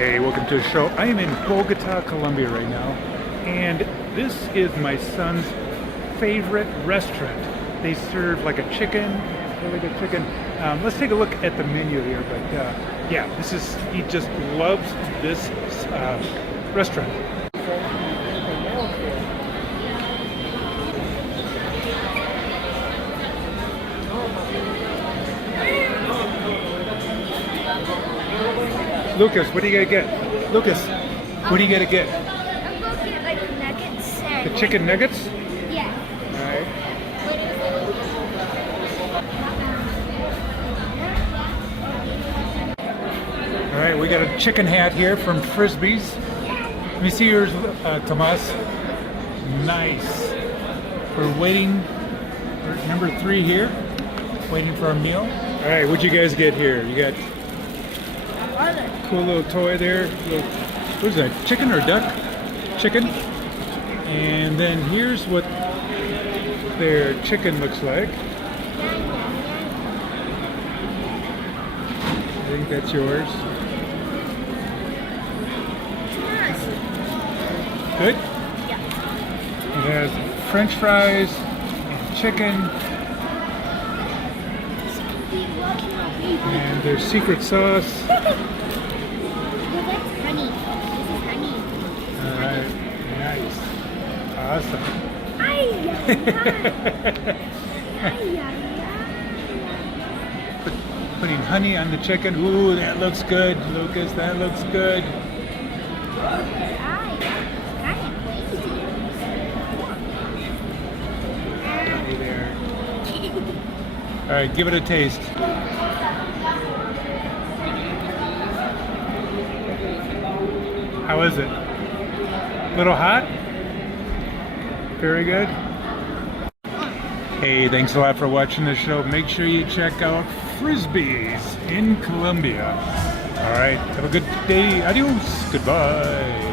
Hey, welcome to the show. I am in Bogota, Colombia right now, and this is my son's favorite restaurant. They serve like a chicken, really good chicken. Let's take a look at the menu here, but yeah, he just loves this restaurant. Lucas, what are you gonna get? Lucas, what are you gonna get? I'm gonna get like nuggets. The chicken nuggets? Yeah. All right, we got a chicken hat here from Frisby's. Let me see yours, Tomas. Nice. We're waiting for number 3 here, waiting for our meal. All right, what'd you guys get here? You got cool little toy there. What is that? Chicken or duck? Chicken. And then here's what their chicken looks like. I think that's yours. Good? Yeah. It has French fries and chicken. And their secret sauce. Well, that's honey. This is honey. Alright, nice. Awesome. Putting honey on the chicken. Ooh, that looks good, Lucas. That looks good. Honey there. Alright, give it a taste. How is it? A little hot? Very good. Hey, thanks a lot for watching the show. Make sure you check out Frisby's in Colombia. All right, have a good day. Adios. Goodbye.